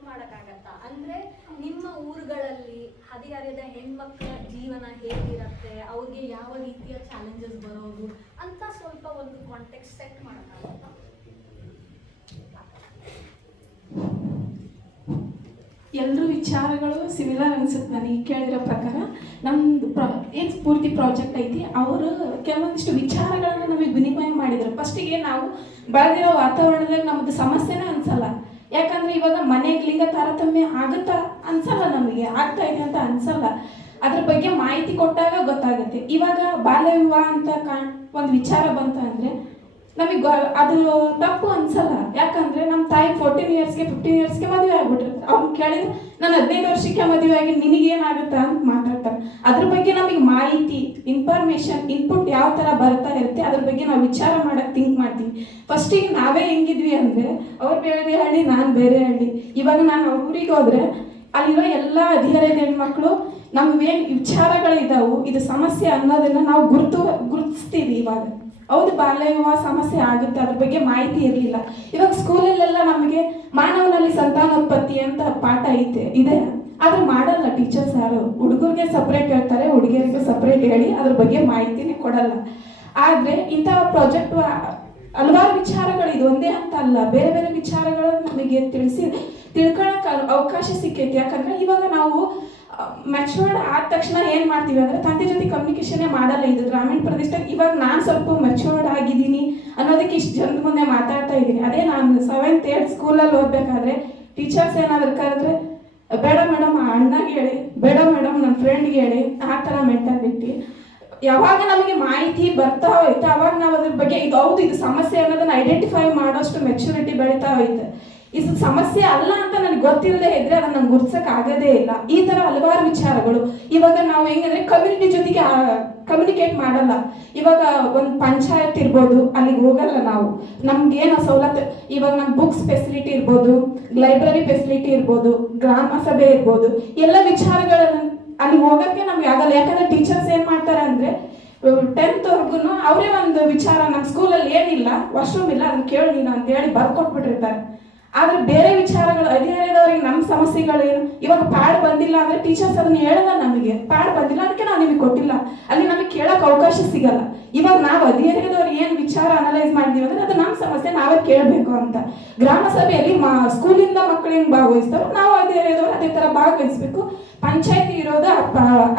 Set ಮಾಡೋಕ್ಕಾಗತ್ತಾ? ಅಂದರೆ ನಿಮ್ಮ ಊರುಗಳಲ್ಲಿ ಹದಿಹರೆಯದ ಹೆಣ್ಮಕ್ಳ ಜೀವನ ಹೇಗಿರುತ್ತೆ, ಅವ್ರಿಗೆ ಯಾವ ರೀತಿಯ ಚಾಲೆಂಜಸ್ ಬರೋದು ಅಂತ ಸ್ವಲ್ಪ ಒಂದು ಕಾಂಟೆಕ್ಸ್ಟ್ ಸೆಟ್ ಮಾಡೋಕ್ಕಾಗತ್ತಾ? ಎಲ್ಲರೂ ವಿಚಾರಗಳು ಸಿಮಿಲರ್ ಅನ್ಸುತ್ತೆ ನನಗೆ ಕೇಳಿರೋ ಪ್ರಕಾರ. ನಮ್ಮದು ಏನು ಪೂರ್ತಿ ಪ್ರಾಜೆಕ್ಟ್ ಐತಿ, ಅವರು ಕೆಲವೊಂದಿಷ್ಟು ವಿಚಾರಗಳನ್ನು ನಮಗೆ ವಿನಿಮಯ ಮಾಡಿದರು. ಫಸ್ಟಿಗೆ ನಾವು ಬೆಳೆದಿರೋ ವಾತಾವರಣದಲ್ಲಿ ನಮ್ಮದು ಸಮಸ್ಯೆನೇ ಅನ್ಸಲ್ಲ. ಯಾಕಂದರೆ ಇವಾಗ ಮನೆಗೆ ಲಿಂಗ ತಾರತಮ್ಯ ಆಗುತ್ತಾ ಅನ್ಸಲ್ಲ, ನಮಗೆ ಆಗ್ತಾ ಇದೆ ಅಂತ ಅನ್ಸಲ್ಲ. ಅದ್ರ ಬಗ್ಗೆ ಮಾಹಿತಿ ಕೊಟ್ಟಾಗ ಗೊತ್ತಾಗುತ್ತೆ. ಇವಾಗ ಬಾಲ್ಯ ವಿವಾಹ ಅಂತ ಒಂದು ವಿಚಾರ ಬಂತು ಅಂದರೆ ನಮಗೆ ಅದು ತಪ್ಪು ಅನ್ಸಲ್ಲ. ಯಾಕಂದ್ರೆ ನಮ್ಮ ತಾಯಿ 14 ಇಯರ್ಸ್ಗೆ 15 ಇಯರ್ಸ್ಗೆ ಮದುವೆ ಆಗ್ಬಿಟ್ಟಿರ್ತಾರೆ. ಅವ್ನು ಕೇಳಿದ್ರೆ ನಾನು 15 ವರ್ಷಕ್ಕೆ ಮದುವೆ ಆಗಿ ನಿನಗೇನಾಗುತ್ತಾ ಅಂತ ಮಾತಾಡ್ತಾರೆ. ಅದ್ರ ಬಗ್ಗೆ ನಮಗೆ ಮಾಹಿತಿ, ಇನ್ಫಾರ್ಮೇಶನ್, ಇನ್ಪುಟ್ ಯಾವ ಥರ ಬರ್ತಾ ಇರುತ್ತೆ ಅದ್ರ ಬಗ್ಗೆ ನಾವು ವಿಚಾರ ಮಾಡಕ್ಕೆ ಥಿಂಕ್ ಮಾಡ್ತೀವಿ. ಫಸ್ಟಿಗೆ ನಾವೇ ಹೆಂಗಿದ್ವಿ ಅಂದರೆ ಅವ್ರು ಬೇರೆ ಹಳ್ಳಿ, ನಾನು ಬೇರೆ ಹಳ್ಳಿ. ಇವಾಗ ನಾನು ಅವ್ರ ಊರಿಗೆ ಹೋದ್ರೆ ಅಲ್ಲಿರೋ ಎಲ್ಲ ಹದಿಹರೆಯದ ಹೆಣ್ಮಕ್ಳು ನಮಗೇನು ವಿಚಾರಗಳಿದ್ದಾವು, ಇದು ಸಮಸ್ಯೆ ಅನ್ನೋದನ್ನ ನಾವು ಗುರುತಿಸ್ತೀವಿ. ಇವಾಗ ಹೌದು ಬಾಲ್ಯ ವಿವಾಹ ಸಮಸ್ಯೆ ಆಗುತ್ತೆ, ಅದ್ರ ಬಗ್ಗೆ ಮಾಹಿತಿ ಇರಲಿಲ್ಲ. ಇವಾಗ ಸ್ಕೂಲಲ್ಲೆಲ್ಲ ನಮಗೆ ಮಾನವನಲ್ಲಿ ಸಂತಾನೋತ್ಪತ್ತಿ ಅಂತ ಪಾಠ ಇದೆ, ಆದ್ರೆ ಮಾಡಲ್ಲ ಟೀಚರ್ಸ್ ಯಾರು. ಹುಡುಗರಿಗೆ ಸಪ್ರೇಟ್ ಹೇಳ್ತಾರೆ, ಹುಡುಗಿಯರಿಗೆ ಸಪ್ರೇಟ್ ಹೇಳಿ ಅದ್ರ ಬಗ್ಗೆ ಮಾಹಿತಿನೇ ಕೊಡಲ್ಲ. ಆದರೆ ಇಂತಹ ಪ್ರಾಜೆಕ್ಟ್ ಹಲವಾರು ವಿಚಾರಗಳು, ಇದು ಒಂದೇ ಅಂತ ಅಲ್ಲ, ಬೇರೆ ಬೇರೆ ವಿಚಾರಗಳನ್ನು ನಮಗೆ ತಿಳ್ಕೊಳಕ್ಕೆ ಅವಕಾಶ ಸಿಕ್ಕೈತಿ. ಯಾಕಂದ್ರೆ ಇವಾಗ ನಾವು ಮೆಚೂರ್ಡ್ ಆದ ತಕ್ಷಣ ಏನು ಮಾಡ್ತೀವಿ ಅಂದರೆ ತಂದೆ ಜೊತೆ ಕಮ್ಯುನಿಕೇಶನೇ ಮಾಡಲ್ಲ. ಇದು ಗ್ರಾಮೀಣ ಪ್ರದೇಶದಾಗ ಇವಾಗ ನಾನು ಸ್ವಲ್ಪ ಮೆಚೂರ್ಡ್ ಆಗಿದ್ದೀನಿ ಅನ್ನೋದಕ್ಕೆ ಇಷ್ಟು ಜನದ ಮುಂದೆ ಮಾತಾಡ್ತಾ ಇದ್ದೀನಿ. ಅದೇ ನಾನು 7th 8th ಸ್ಕೂಲಲ್ಲಿ ಓದಬೇಕಾದ್ರೆ ಟೀಚರ್ಸ್ ಏನಾದ್ರು ಕರೆದ್ರೆ ಬೇಡ ಮೇಡಮ್ ಅಣ್ಣಗೆ ಹೇಳಿ, ಬೇಡ ಮೇಡಮ್ ನನ್ನ ಫ್ರೆಂಡ್ಗೆ ಹೇಳಿ, ಆ ಥರ ಮೆಂಟಾಲಿಟಿ. ಯಾವಾಗ ನಮಗೆ ಮಾಹಿತಿ ಬರ್ತಾ ಹೋಯ್ತು ಅವಾಗ ನಾವು ಅದ್ರ ಬಗ್ಗೆ ಇದು ಹೌದು ಇದು ಸಮಸ್ಯೆ ಅನ್ನೋದನ್ನ ಐಡೆಂಟಿಫೈ ಮಾಡೋಷ್ಟು ಮೆಚುರಿಟಿ ಬೆಳೀತಾ ಹೋಯ್ತು. ಇದು ಸಮಸ್ಯೆ ಅಲ್ಲ ಅಂತ ನನಗೆ ಗೊತ್ತಿಲ್ಲದೆ ಇದ್ರೆ ಅದನ್ನ ನಂಗೆ ಗುರ್ಸಕ್ಕೆ ಆಗೋದೇ ಇಲ್ಲ. ಈ ತರ ಹಲವಾರು ವಿಚಾರಗಳು ಇವಾಗ ನಾವು ಹೆಂಗಂದ್ರೆ ಕಮ್ಯುನಿಟಿ ಜೊತೆಗೆ ಕಮ್ಯುನಿಕೇಟ್ ಮಾಡಲ್ಲ. ಇವಾಗ ಒಂದು ಪಂಚಾಯತ್ ಇರ್ಬೋದು, ಅಲ್ಲಿಗೆ ಹೋಗಲ್ಲ ನಾವು. ನಮ್ಗೆ ಏನೋ ಸವಲತ್ತು, ಇವಾಗ ನಮ್ಮ ಬುಕ್ಸ್ ಫೆಸಿಲಿಟಿ ಇರ್ಬೋದು, ಲೈಬ್ರರಿ ಫೆಸಿಲಿಟಿ ಇರ್ಬೋದು, ಗ್ರಾಮ ಸಭೆ ಇರ್ಬೋದು, ಎಲ್ಲ ವಿಚಾರಗಳನ್ನು ಅಲ್ಲಿ ಹೋಗೋಕ್ಕೆ ನಮ್ಗೆ ಆಗಲ್ಲ. ಯಾಕಂದ್ರೆ ಟೀಚರ್ಸ್ ಏನ್ ಮಾಡ್ತಾರೆ ಅಂದ್ರೆ 10th ವರ್ಗು ಅವರೇ ಒಂದು ವಿಚಾರ, ನಮ್ಮ ಸ್ಕೂಲಲ್ಲಿ ಏನಿಲ್ಲ, ವಾಶ್ರೂಮ್ ಇಲ್ಲ, ಅದನ್ನ ಕೇಳಿ ನೀನು ಅಂತ ಹೇಳಿ ಬರ್ಕೊಟ್ಬಿಟ್ಟಿರ್ತಾರೆ. ಆದ್ರೆ ಬೇರೆ ವಿಚಾರಗಳು ಹದಿಹರೆಯದವರಿಗೆ ನಮ್ಮ ಸಮಸ್ಯೆಗಳೇನು, ಇವಾಗ ಪ್ಯಾಡ್ ಬಂದಿಲ್ಲ ಅಂದ್ರೆ ಟೀಚರ್ಸ್ ಅದನ್ನ ಹೇಳಲ್ಲ, ನಮಗೆ ಪ್ಯಾಡ್ ಬಂದಿಲ್ಲ ಅದಕ್ಕೆ ನಾವು ನಿಮಗೆ ಕೊಟ್ಟಿಲ್ಲ, ಅಲ್ಲಿ ನಮಗೆ ಕೇಳೋಕೆ ಅವಕಾಶ ಸಿಗಲ್ಲ. ಇವಾಗ ನಾವು ಹದಿಹರೆಯದವ್ರು ಏನು ವಿಚಾರ ಅನಲೈಸ್ ಮಾಡಿದೀವಿ ಅಂದ್ರೆ ಅದು ನಮ್ಮ ಸಮಸ್ಯೆ ನಾವೇ ಕೇಳಬೇಕು ಅಂತ. ಗ್ರಾಮ ಸಭೆಯಲ್ಲಿ ಸ್ಕೂಲಿಂದ ಮಕ್ಕಳು ಹೆಂಗ್ ಭಾಗವಹಿಸ್ತಾರೋ ನಾವು ಹದಿಹರೆಯದವರು ಅದೇ ತರ ಭಾಗವಹಿಸ್ಬೇಕು. ಪಂಚಾಯತಿ ಇರೋದು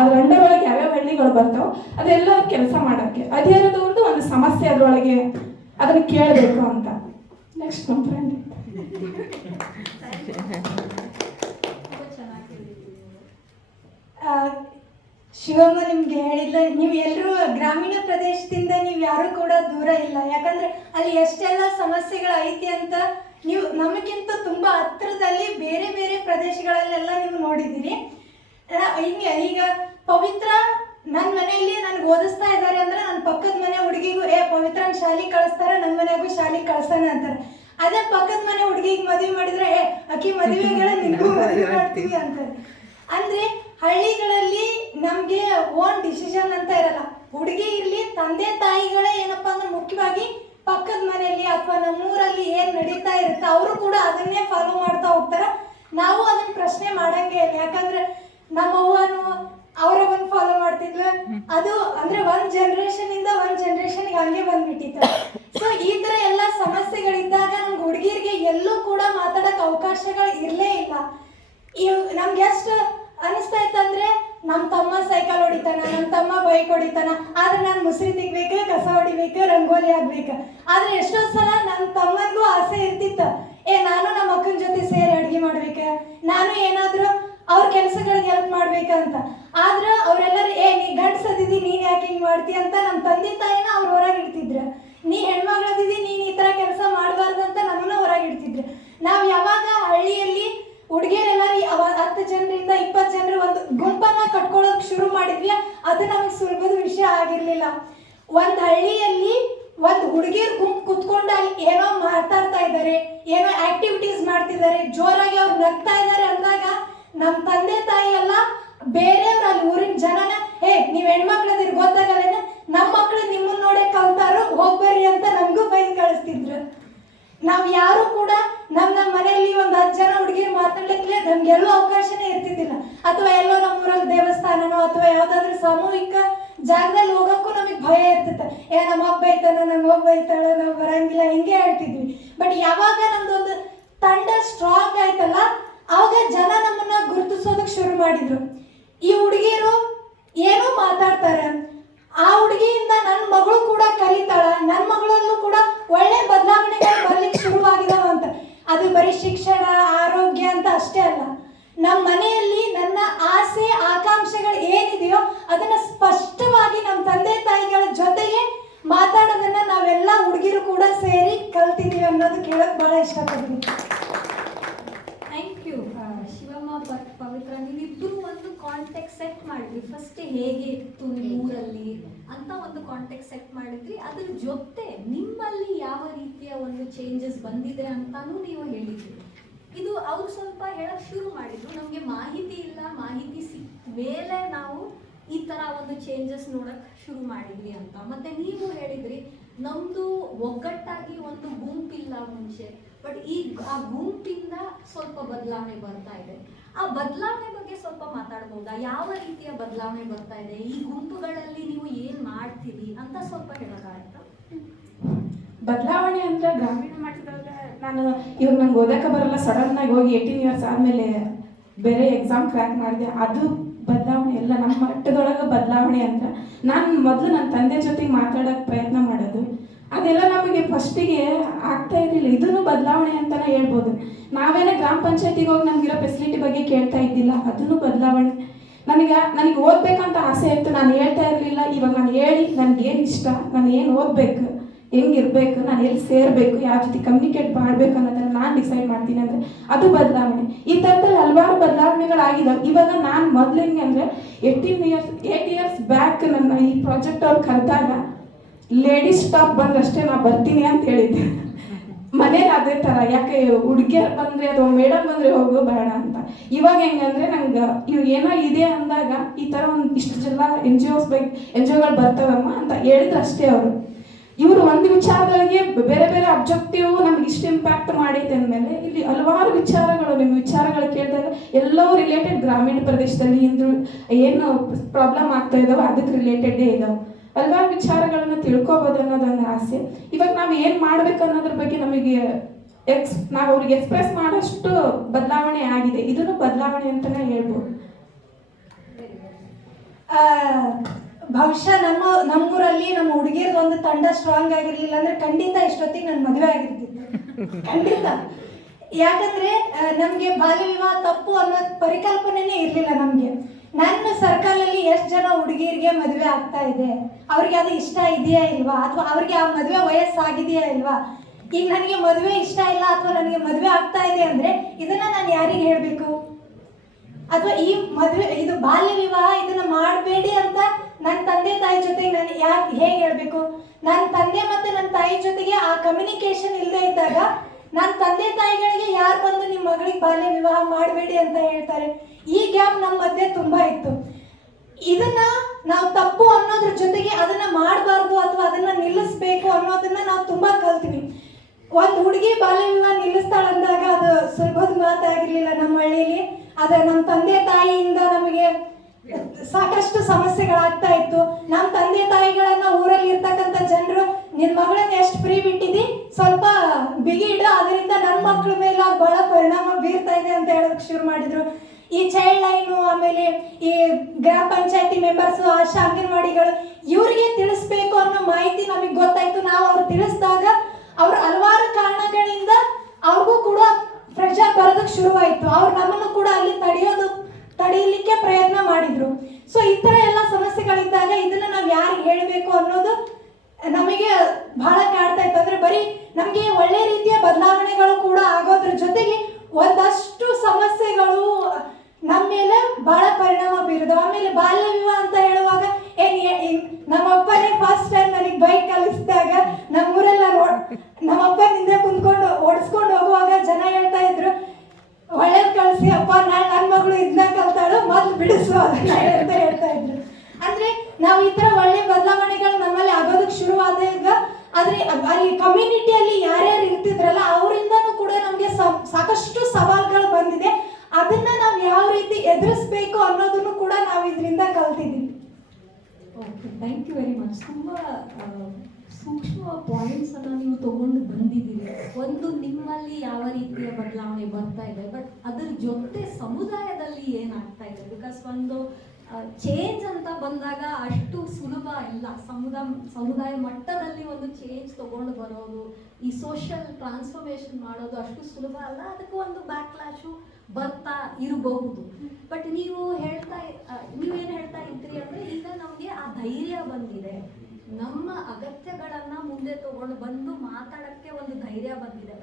ಅದ್ರ ಅಂಡರ್ ಒಳಗೆ ಯಾವ್ಯಾವ ಹಳ್ಳಿಗಳು ಬರ್ತಾವ ಅದೆಲ್ಲ ಕೆಲಸ ಮಾಡಕ್ಕೆ. ಹದಿಹರೆಯದವ್ರದ್ದು ಒಂದು ಸಮಸ್ಯೆ ಅದ್ರೊಳಗೆ ಅದನ್ನ ಕೇಳಬೇಕು ಅಂತ. ನೆಕ್ಸ್ಟ್ ನಮ್ಮ ಫ್ರೆಂಡ್ ಶಿವಮ್ಮ ನಿಮ್ಗೆ ಹೇಳಿಲ್ಲ, ನೀವು ಎಲ್ಲರೂ ಗ್ರಾಮೀಣ ಪ್ರದೇಶದಿಂದ ನೀವು ಯಾರು ಕೂಡ ದೂರ ಇಲ್ಲ. ಯಾಕಂದ್ರೆ ಅಲ್ಲಿ ಎಷ್ಟೆಲ್ಲ ಸಮಸ್ಯೆಗಳು ಐತಿ ಅಂತ ನೀವು ನಮಗಿಂತ ತುಂಬಾ ಹತ್ರದಲ್ಲಿ ಬೇರೆ ಬೇರೆ ಪ್ರದೇಶಗಳಲ್ಲೆಲ್ಲ ನೀವು ನೋಡಿದ್ದೀರಿ. ಹಿಂಗೆ ಈಗ ಪವಿತ್ರ ನನ್ನ ಮನೆಯಲ್ಲಿ ನನ್ಗೆ ಓದಿಸ್ತಾ ಇದ್ದಾರೆ ಅಂದ್ರೆ ನನ್ನ ಪಕ್ಕದ ಮನೆ ಹುಡುಗಿಗೂ ಪವಿತ್ರನ ಶಾಲೆಗೆ ಕಳಿಸ್ತಾರೆ, ನನ್ನ ಮನೆಗೂ ಶಾಲೆಗೆ ಕಳ್ಸೋಣ ಅಂತಾರೆ. ಅದೇ ಪಕ್ಕದ ಮನೆ ಹುಡುಗಿಗೆ ಮದುವೆ ಮಾಡಿದ್ರೆ ಅಕ್ಕಿ ಮದುವೆಗಳ ನಿನಗೂ ಮದುವೆ ಮಾಡ್ತೀವಿ ಅಂತಾರೆ. ಅಂದ್ರೆ ಹಳ್ಳಿಗಳಲ್ಲಿ ನಮ್ಗೆ ಓನ್ ಡಿಸಿಷನ್ ಅಂತ ಇರಲ್ಲ. ಹುಡುಗಿ ಇರ್ಲಿ, ತಂದೆ ತಾಯಿಗಳೇ ಏನಪ್ಪಾ ಅಂದ್ರೆ ಮುಖ್ಯವಾಗಿ ಪಕ್ಕದ ಮನೆಯಲ್ಲಿ ಅಥವಾ ನಮ್ಮೂರಲ್ಲಿ ಏನ್ ನಡೀತಾ ಇರುತ್ತೆ ಅವರು ಕೂಡ ಅದನ್ನೇ ಫಾಲೋ ಮಾಡ್ತಾ ಹೋಗ್ತಾರ. ನಾವು ಅದನ್ನ ಪ್ರಶ್ನೆ ಮಾಡಂಗೆ ಇಲ್ಲ. ಯಾಕಂದ್ರೆ ನಮ್ಮ ಅವ್ವನು ಅವರವನ್ನ ಫಾಲೋ ಮಾಡ್ತಿದ್ಲು. ಅದು ಅಂದ್ರೆ ಒಂದ್ ಜನರೇಷನ್ ಇಂದ ಒಂದ್ ಜನರೇಷನ್ಗೆ ಹಂಗೆ ಬಂದ್ಬಿಟ್ಟಿತ್ತು. ಸೊ ಈ ತರ ಎಲ್ಲ ಸಮಸ್ಯೆಗಳಿದ್ದಾಗ ನಮ್ಗೆ ಹುಡುಗಿರಿಗೆ ಎಲ್ಲೂ ಕೂಡ ಮಾತಾಡಕ್ ಅವಕಾಶಗಳು ಇರ್ಲೇ ಇಲ್ಲ. ನಮ್ಗೆ ಎಷ್ಟು ಅನಿಸ್ತಾ ಇತ್ತಂದ್ರೆ ನಮ್ಮ ತಮ್ಮ ಸೈಕಲ್ ಹೊಡಿತಾನ, ನಮ್ಮ ತಮ್ಮ ಬೈಕ್ ಹೊಡಿತಾನ, ಆದ್ರೆ ನಾನು ಮುಸ್ರಿ ತೆಗ್ಬೇಕು, ಕಸ ಹೊಡಿಬೇಕು, ರಂಗೋಲಿ ಆಗ್ಬೇಕು. ಆದ್ರೆ ಎಷ್ಟೋ ಸಲ ನನ್ನ ತಮ್ಮನಿಗೂ ಆಸೆ ಇರ್ತಿತ್ತು, ನಾನು ನಮ್ಮ ಅಕ್ಕನ ಜೊತೆ ಸೇರಿ ಅಡ್ಗೆ ಮಾಡ್ಬೇಕ, ನಾನು ಏನಾದ್ರು ಅವ್ರ ಕೆಲಸಗಳಿಗೆ ಹೆಲ್ಪ್ ಮಾಡ್ಬೇಕಂತ. ಆದ್ರ ಅವರೆಲ್ಲರೂ ನೀ ಗಂಡ್ಸದಿದಿ ನೀನ್ ಯಾಕೆ ಹಿಂಗ್ ಮಾಡ್ತಿ ಅಂತ ನಮ್ಮ ತಂದೆ ತಾಯಿನ ಅವ್ರ ಹೊರಗೆ ಇಡ್ತಿದ್ರು. ನೀ ಹೆಣ್ಮಗಳದಿದಿ ನೀನ್ ಈ ತರ ಕೆಲಸ ಮಾಡಬಾರ್ದಂತ ನಮ್ಮನ್ನ ಹೊರಗೆ ಇಡ್ತಿದ್ರು. ನಾವ್ ಯಾವಾಗ ಹಳ್ಳಿಯಲ್ಲಿ ಹುಡುಗಿಯರೆಲ್ಲರೂ 10 ಜನರಿಂದ 20 ಜನರು ಒಂದು ಗುಂಪನ್ನ ಕಟ್ಕೊಳ್ಳೋಕೆ ಶುರು ಮಾಡಿದ್ವಿ, ಅದು ನಮಗೆ ಸುಲಭದ ವಿಷಯ ಆಗಿರ್ಲಿಲ್ಲ. ಒಂದ್ ಹಳ್ಳಿಯಲ್ಲಿ ಒಂದ್ ಹುಡುಗಿಯರ್ ಗುಂಪು ಕುತ್ಕೊಂಡು ಅಲ್ಲಿ ಏನೋ ಮಾತಾಡ್ತಾ ಇದ್ದಾರೆ, ಏನೋ ಆಕ್ಟಿವಿಟೀಸ್ ಮಾಡ್ತಿದ್ದಾರೆ, ಜೋರಾಗಿ ಅವ್ರು ನಗ್ತಾ ಇದ್ದಾರೆ ಅಂದಾಗ ನಮ್ಮ ತಂದೆ ತಾಯಿ ಎಲ್ಲ ಬೇರೆಯವ್ರು ಅಲ್ಲಿ ಊರಿನ ಜನನ ನೀವ್ ಹೆಣ್ಮಕ್ಳದಿರ್ ಗೊತ್ತಾಗಲ್ಲೇನ, ನಮ್ಮ ಮಕ್ಳು ನಿಮ್ಮನ್ನ ನೋಡೇ ಕಲ್ತಾರು, ಹೋಗ್ಬರ್ರಿ ಅಂತ ನಮಗೂ ಬೈದ್ ಕಳಿಸ್ತಿದ್ರು. ನಾವ್ ಯಾರು ಕೂಡ ನಮ್ಮ ಮನೆಯಲ್ಲಿ ಒಂದ್ 10 ಜನ ಹುಡುಗಿರು ಮಾತಾಡ್ಲಿಕ್ಕೆ ಜಾಗದಲ್ಲಿ ಹೋಗೋಕ್ಕೂ ನಮಗೆ ಭಯ ಇರ್ತಿತ್ತು. ನಮ್ಮ ಅಪ್ಪ ಬೈತಾನ, ನಮ್ಮ ಅಪ್ಪ ಬೈತಾಳ, ನಾವು ಬರಂಗಿಲ್ಲ, ಹಿಂಗೆ ಹೇಳ್ತಿದ್ವಿ. ಬಟ್ ಯಾವಾಗ ನಮ್ದೊಂದು ತಂಡ ಸ್ಟ್ರಾಂಗ್ ಆಯ್ತಲ್ಲ, ಆವಾಗ ಜನ ನಮ್ಮನ್ನ ಗುರುತಿಸೋದಕ್ಕೆ ಶುರು ಮಾಡಿದ್ರು. ಈ ಹುಡುಗಿರು ಏನೋ ಮಾತಾಡ್ತಾರೆ, ಆ ಹುಡುಗಿಯಿಂದ ನನ್ನ ಮಗಳು ಕೂಡ ಕಲಿತಾಳ, ನನ್ನ ಮಗಳಲ್ಲೂ ಕೂಡ ಒಳ್ಳೆ ಬದಲಾವಣೆಗಳು ಬರ್ಲಿಕ್ಕೆ ಶುರುವಾಗಿದಾವ ಅಂತ. ಅದು ಬರೀ ಶಿಕ್ಷಣ, ಆರೋಗ್ಯ ಅಂತ ಅಷ್ಟೇ ಅಲ್ಲ, ನಮ್ಮ ಮನೆಯಲ್ಲಿ ನನ್ನ ಆಸೆ ಆಕಾಂಕ್ಷೆಗಳು ಏನಿದೆಯೋ ಅದನ್ನ ಸ್ಪಷ್ಟವಾಗಿ ನಮ್ಮ ತಂದೆ ತಾಯಿಗಳ ಜೊತೆಗೆ ಮಾತಾಡೋದನ್ನ ನಾವೆಲ್ಲ ಹುಡುಗಿರು ಕೂಡ ಸೇರಿ ಕಲ್ತಿದೀವಿ ಅನ್ನೋದು ಕೇಳಕ್ ಬಹಳ ಇಷ್ಟಪಡ್ತೀನಿ. ಥ್ಯಾಂಕ್ ಯು ಶಿವಮ್ಮ, ಪವಿತ್ರ, ನೀವಿಬ್ಬರು ಒಂದು ಕಾಂಟೆಕ್ಟ್ ಸೆಟ್ ಮಾಡಿದ್ರಿ. ಫಸ್ಟ್ ಹೇಗೆ ಇತ್ತು ನಿಮ್ಮ ಊರಲ್ಲಿ ಅಂತ ಒಂದು ಕಾಂಟೆಕ್ಟ್ ಸೆಟ್ ಮಾಡಿದ್ರಿ. ಅದ್ರ ಜೊತೆ ನಿಮ್ಮಲ್ಲಿ ಯಾವ ರೀತಿಯ ಒಂದು ಚೇಂಜಸ್ ಬಂದಿದೆ ಅಂತಾನೂ ನೀವು ಹೇಳಿದ್ರಿ. ಇದು ಅವ್ರು ಸ್ವಲ್ಪ ಹೇಳಕ್ ಶುರು ಮಾಡಿದ್ರು, ನಮಗೆ ಮಾಹಿತಿ ಇಲ್ಲ, ಮಾಹಿತಿ ಸಿಕ್ಕ ಮೇಲೆ ನಾವು ಈ ಥರ ಒಂದು ಚೇಂಜಸ್ ನೋಡಕ್ ಶುರು ಮಾಡಿದ್ವಿ ಅಂತ. ಮತ್ತೆ ನೀವು ಹೇಳಿದ್ರಿ ನಮ್ಮದು ಒಗ್ಗಟ್ಟಾಗಿ ಒಂದು ಗುಂಪಿಲ್ಲ ಮುಂಚೆ, ಬಟ್ ಈಗ ಆ ಗುಂಪಿಂದ ಸ್ವಲ್ಪ ಬದಲಾವಣೆ ಬರ್ತಾ ಇದೆ. ಆ ಬದಲಾವಣೆ ಬಗ್ಗೆ ಸ್ವಲ್ಪ ಮಾತಾಡ್ಬೋದಾ? ಯಾವ ರೀತಿಯ ಬದಲಾವಣೆ ಬರ್ತಾ ಇದೆ, ಈ ಗುಂಪುಗಳಲ್ಲಿ ನೀವು ಏನು ಮಾಡ್ತೀರಿ ಅಂತ ಸ್ವಲ್ಪ ಹೇಳೋದಾಯ್ತಾ? ಬದಲಾವಣೆ ಅಂದ್ರೆ ಗ್ರಾಮೀಣ ಮಟ್ಟದಾಗ ನಾನು ಇವಾಗ ನಂಗೆ ಓದಕ್ಕೆ ಬರಲ್ಲ, ಸಡನ್ನಾಗಿ ಹೋಗಿ 18 ಇಯರ್ಸ್ ಆದಮೇಲೆ ಬೇರೆ ಎಕ್ಸಾಮ್ ಕ್ರ್ಯಾಕ್ ಮಾಡಿದೆ, ಅದು ಬದಲಾವಣೆ ಎಲ್ಲ. ನಮ್ಮ ಮಟ್ಟದೊಳಗೆ ಬದಲಾವಣೆ ಅಂದ್ರೆ ನಾನು ಮೊದಲು ನನ್ನ ತಂದೆ ಜೊತೆಗೆ ಮಾತಾಡೋಕ್ಕೆ ಪ್ರಯತ್ನ ಮಾಡೋದು, ಅದೆಲ್ಲ ನಮಗೆ ಫಸ್ಟಿಗೆ ಆಗ್ತಾ ಇರಲಿಲ್ಲ. ಇದನ್ನು ಬದಲಾವಣೆ ಅಂತಲೇ ಹೇಳ್ಬೋದು. ನಾವೇನೇ ಗ್ರಾಮ ಪಂಚಾಯತಿಗೆ ಹೋಗಿ ನಮಗಿರೋ ಫೆಸಿಲಿಟಿ ಬಗ್ಗೆ ಕೇಳ್ತಾ ಇದ್ದಿಲ್ಲ, ಅದನ್ನು ಬದಲಾವಣೆ. ನನಗೆ ಓದಬೇಕಂತ ಆಸೆ ಇತ್ತು, ನಾನು ಹೇಳ್ತಾ ಇರಲಿಲ್ಲ. ಇವಾಗ ನಾನು ಹೇಳಿ ನನಗೇನು ಇಷ್ಟ, ನಾನು ಏನು ಓದಬೇಕು, ಹೆಂಗಿರ್ಬೇಕು, ನಾನು ಎಲ್ಲಿ ಸೇರಬೇಕು, ಯಾವ ಜೊತೆ ಕಮ್ಯುನಿಕೇಟ್ ಮಾಡಬೇಕು ಅನ್ನೋದನ್ನು ನಾನು ಡಿಸೈಡ್ ಮಾಡ್ತೀನಿ ಅಂದರೆ ಅದು ಬದಲಾವಣೆ. ಈ ಥರದಲ್ಲಿ ಹಲವಾರು ಬದಲಾವಣೆಗಳಾಗಿದ್ದಾವೆ. ಇವಾಗ ನಾನು ಮೊದಲು ಹೆಂಗೆ ಅಂದರೆ 8 ಇಯರ್ಸ್ ಬ್ಯಾಕ್ ನನ್ನ ಈ ಪ್ರಾಜೆಕ್ಟ್ ಅವ್ರು ಕರೆದಾಗ ಲೇಡೀಸ್ ಸ್ಟಾಪ್ ಬಂದ್ರಷ್ಟೇ ನಾ ಬರ್ತೀನಿ ಅಂತ ಹೇಳಿದ್ದೆ. ಮನೇಲಿ ಅದೇ ಥರ, ಯಾಕೆ ಹುಡುಗಿಯರು ಬಂದರೆ ಅಥವಾ ಮೇಡಮ್ ಬಂದರೆ ಹೋಗೋ ಬೇಡ ಅಂತ. ಇವಾಗ ಹೆಂಗಂದ್ರೆ ನಂಗೆ ಇವು ಏನೋ ಇದೆ ಅಂದಾಗ ಈ ಥರ ಒಂದು ಇಷ್ಟು ಜನ ಎನ್ ಜಿ ಒಗಳು ಬರ್ತಾವಮ್ಮ ಅಂತ ಹೇಳಿದ್ರೆ ಅಷ್ಟೇ ಅವರು. ಇವರು ಒಂದು ವಿಚಾರಗಳಿಗೆ ಬೇರೆ ಬೇರೆ ಅಬ್ಜೆಕ್ಟಿವ್ ನಮ್ಗೆ ಇಷ್ಟು ಇಂಪ್ಯಾಕ್ಟ್ ಮಾಡೈತೆ ಅಂದಮೇಲೆ ಇಲ್ಲಿ ಹಲವಾರು ವಿಚಾರಗಳು, ನಿಮ್ಮ ವಿಚಾರಗಳು ಕೇಳಿದಾಗ ಎಲ್ಲವೂ ರಿಲೇಟೆಡ್ ಗ್ರಾಮೀಣ ಪ್ರದೇಶದಲ್ಲಿ ಏನು ಪ್ರಾಬ್ಲಮ್ ಆಗ್ತಾ ಇದಾವೆ ಅದಕ್ಕೆ ರಿಲೇಟೆಡೇ ಇದಾವೆ. ಹಲವಾರು ವಿಚಾರಗಳನ್ನ ತಿಳ್ಕೊಬೋದು ಅನ್ನೋದೊಂದು ಆಸೆ. ಇವಾಗ ನಾವು ಏನು ಮಾಡ್ಬೇಕು ಅನ್ನೋದ್ರ ಬಗ್ಗೆ ನಮಗೆ ನಾವು ಅವ್ರಿಗೆ ಎಕ್ಸ್ಪ್ರೆಸ್ ಮಾಡೋಷ್ಟು ಬದಲಾವಣೆ ಆಗಿದೆ. ಇದನ್ನು ಬದಲಾವಣೆ ಅಂತಲೇ ಹೇಳ್ಬೋದು. ಬಹುಶಃ ನಮ್ಮೂರಲ್ಲಿ ನಮ್ಮ ಹುಡುಗಿಯರ್ದು ಒಂದು ತಂಡ ಸ್ಟ್ರಾಂಗ್ ಆಗಿರ್ಲಿಲ್ಲ ಅಂದ್ರೆ ಖಂಡಿತ ಇಷ್ಟೊತ್ತಿಗೆ ನನ್ನ ಮದುವೆ ಆಗಿರ್ತಿತ್ತು, ಖಂಡಿತ. ಯಾಕಂದ್ರೆ ನಮ್ಗೆ ಬಾಲ್ಯ ವಿವಾಹ ತಪ್ಪು ಅನ್ನೋ ಪರಿಕಲ್ಪನೆನೇ ಇರ್ಲಿಲ್ಲ ನಮ್ಗೆ. ನನ್ನ ಸರ್ಕಲಲ್ಲಿ ಎಷ್ಟು ಜನ ಹುಡುಗಿಯರಿಗೆ ಮದುವೆ ಆಗ್ತಾ ಇದೆ, ಅವ್ರಿಗೆ ಅದು ಇಷ್ಟ ಇದೆಯಾ ಇಲ್ವಾ, ಅಥವಾ ಅವ್ರಿಗೆ ಆ ಮದುವೆ ವಯಸ್ಸಾಗಿದೆಯಾ ಇಲ್ವಾ. ಈಗ ನನಗೆ ಮದುವೆ ಇಷ್ಟ ಇಲ್ಲ ಅಥವಾ ನನಗೆ ಮದುವೆ ಆಗ್ತಾ ಇದೆ ಅಂದ್ರೆ ಇದನ್ನ ನಾನು ಯಾರಿಗೆ ಹೇಳ್ಬೇಕು? ಅಥವಾ ಈ ಮದುವೆ ಇದು ಬಾಲ್ಯ ವಿವಾಹ ಇದನ್ನ ಮಾಡಬೇಡಿ ಅಂತ ನನ್ನ ತಂದೆ ತಾಯಿ ಜೊತೆಗೆ ನಾನು ಹೇಗೆ ಹೇಳ್ಬೇಕು? ನನ್ನ ತಂದೆ ಮತ್ತೆ ನನ್ನ ತಾಯಿ ಜೊತೆಗೆ ಆ ಕಮ್ಯುನಿಕೇಶನ್ ಇಲ್ಲದೆ ಇದ್ದಾಗ ನನ್ನ ತಂದೆ ತಾಯಿಗಳಿಗೆ ಯಾರು ಬಂದು ನಿಮ್ಮ ಮಗಳಿಗೆ ಬಾಲ್ಯ ವಿವಾಹ ಮಾಡಬೇಡಿ ಅಂತ ಹೇಳ್ತಾರೆ? ಈ ಗ್ಯಾಪ್ ನಮ್ಮ ಮಧ್ಯೆ ತುಂಬಾ ಇತ್ತು. ಇದನ್ನ ನಾವು ತಪ್ಪು ಅನ್ನೋದ್ರ ಜೊತೆಗೆ ಅದನ್ನ ಮಾಡಬಾರ್ದು ಅಥವಾ ಅದನ್ನ ನಿಲ್ಲಿಸ್ಬೇಕು ಅನ್ನೋದನ್ನ ನಾವು ತುಂಬಾ ಕಲ್ತೀವಿ. ಒಂದು ಹುಡುಗಿ ಬಾಲ್ಯ ವಿವಾಹ ನಿಲ್ಲಿಸ್ತಾಳ ಅಂದಾಗ ಅದು ಸುಲಭದ ಮಾತಾಗಿರ್ಲಿಲ್ಲ ನಮ್ಮ ಹಳ್ಳಿಲಿ. ಅದ ನಮ್ಮ ತಂದೆ ತಾಯಿಯಿಂದ ನಮಗೆ ಸಾಕಷ್ಟು ಸಮಸ್ಯೆಗಳಾಗ್ತಾ ಇತ್ತು. ನಮ್ಮ ತಂದೆ ತಾಯಿಗಳನ್ನ ಊರಲ್ಲಿ ಇರ್ತಕ್ಕಂಥ ಜನರು ನಿನ್ನ ಮಗಳನ್ನ ಎಷ್ಟು ಫ್ರೀ ಬಿಟ್ಟಿದಿ, ಸ್ವಲ್ಪ ಬಿಗಿ ಇಡು, ಅದರಿಂದ ನನ್ನ ಮಕ್ಕಳ ಮೇಲೆ ಬಹಳ ಪರಿಣಾಮ ಬೀರ್ತಾ ಇದೆ ಅಂತ ಹೇಳೋದಕ್ಕೆ ಶುರು ಮಾಡಿದ್ರು. ಈ ಚೈಲ್ಡ್ ಲೈನು, ಆಮೇಲೆ ಈ ಗ್ರಾಮ ಪಂಚಾಯತಿ ಮೆಂಬರ್ಸು, ಆಶಾ ಅಂಗನವಾಡಿಗಳು, ಇವರಿಗೆ ತಿಳಿಸ್ಬೇಕು ಅನ್ನೋ ಮಾಹಿತಿ ನಮಗೆ ಗೊತ್ತಾಯ್ತು. ನಾವು ಅವ್ರು ತಿಳಿಸಿದಾಗ ಅವ್ರು ಹಲವಾರು ಕಾರಣಗಳಿಂದ ಅವ್ರಿಗೂ ಕೂಡ ಪ್ರೆಷರ್ ಬರೋದಕ್ಕೆ ಶುರುವಾಯಿತು. ಅವ್ರು ನಮ್ಮನ್ನು ಕೂಡ ಅಲ್ಲಿ ತಡೆಯಲಿಕ್ಕೆ ಪ್ರಯತ್ನ ಮಾಡಿದ್ರು. ಸೊ ಈ ಥರ ಎಲ್ಲ ಸಮಸ್ಯೆಗಳಿದ್ದಾಗ ಇದನ್ನ ನಾವು ಯಾರಿಗೆ ಹೇಳಬೇಕು ಅನ್ನೋದು ನಮಗೆ ಬಹಳ ಕಾಡ್ತಾ ಇತ್ತು. ಅಂದ್ರೆ ಬರೀ ನಮಗೆ ಒಳ್ಳೆ ರೀತಿಯ ಬದಲಾವಣೆಗಳು ಕೂಡ ಆಗೋದ್ರ ಜೊತೆಗೆ ಒಂದಷ್ಟು ಸಮಸ್ಯೆಗಳು ನಮ್ಮ ಮೇಲೆ ಬಹಳ ಪರಿಣಾಮ ಬೀರಿದವು. ಆಮೇಲೆ ಬಾಲ್ಯ ವಿವಾಹ ಅಂತ ಹೇಳುವಾಗ ನಮ್ಮಪ್ಪನೇ ಫಸ್ಟ್ ಟೈಮ್ ನನಗೆ ಬೈಕ್ ಕಲಿಸಿದಾಗ ನಮ್ಮೂರೆಲ್ಲ ನಮ್ಮಪ್ಪ ಹಿಂದೆ ಕುಂತ್ಕೊಂಡು ಓಡಿಸ್ಕೊಂಡು ಹೋಗುವಾಗ ಜನ ಹೇಳ್ತಾ ಇದ್ರು, ಒಳ್ಳೇದು ಕಳಿಸಿ ಅಪ್ಪ, ನಾಳೆ ನನ್ನ ಮಗಳು ಇದನ್ನ ಕಲ್ತಾಳು, ಮೊದಲು ಬಿಡಿಸು ಅದನ್ನ ಅಂತ ಹೇಳ್ತಾ ಇದ್ರು. ಅಂದ್ರೆ ನಾವು ಈ ತರ ಒಳ್ಳೆ ಬದಲಾವಣೆಗಳು ನಮ್ಮಲ್ಲಿ ಆಗೋದಕ್ಕೆ ಶುರುವಾದಾಗ ಆದ್ರೆ ಅಲ್ಲಿ ಕಮ್ಯುನಿಟಿಯಲ್ಲಿ ಯಾರ್ಯಾರು ಇರ್ತಿದ್ರಲ್ಲ ಅವರಿಂದನೂ ಕೂಡ ನಮಗೆ ಸಾಕಷ್ಟು ಸವಾಲುಗಳು ಬಂದಿದೆ. ಅದನ್ನ ನಾವು ಯಾವ ರೀತಿ ಎದುರಿಸ್ಬೇಕು ಅನ್ನೋದನ್ನು ಕೂಡ ನಾವು ಇದರಿಂದ ಕಲ್ತಿದ್ದೀವಿ. Okay, thank you very much. ತುಂಬ ಸೂಕ್ಷ್ಮ ಪಾಯಿಂಟ್ಸ್ ಅನ್ನು ನೀವು ತಗೊಂಡು ಬಂದಿದ್ದೀರಿ. ಒಂದು, ನಿಮ್ಮಲ್ಲಿ ಯಾವ ರೀತಿಯ ಬದಲಾವಣೆ ಬರ್ತಾ ಇದೆ, ಬಟ್ ಅದರ ಜೊತೆ ಸಮುದಾಯದಲ್ಲಿ ಏನಾಗ್ತಾ ಇದೆ. ಬಿಕಾಸ್ ಒಂದು ಚೇಂಜ್ ಅಂತ ಬಂದಾಗ ಅಷ್ಟು ಸುಲಭ ಇಲ್ಲ. ಸಮುದಾಯ ಮಟ್ಟದಲ್ಲಿ ಒಂದು ಚೇಂಜ್ ತಗೊಂಡು ಬರೋದು, ಈ ಸೋಷಿಯಲ್ ಟ್ರಾನ್ಸ್ಫಾರ್ಮೇಶನ್ ಮಾಡೋದು ಅಷ್ಟು ಸುಲಭ ಅಲ್ಲ. ಅದಕ್ಕೆ ಒಂದು ಬ್ಯಾಕ್ಲಾಶು ಬರ್ತಾ ಇರಬಹುದು. ಬಟ್ ನೀವೇನು ಹೇಳ್ತಾ ಇದ್ರಿ ಅಂದರೆ, ಈಗ ನಮಗೆ ಆ ಧೈರ್ಯ ಬಂದಿದೆ, ನಮ್ಮ ಅಗತ್ಯಗಳನ್ನು ಮುಂದೆ ತಗೊಂಡು ಬಂದು ಮಾತಾಡೋಕ್ಕೆ ಒಂದು ಧೈರ್ಯ ಬಂದಿದೆ.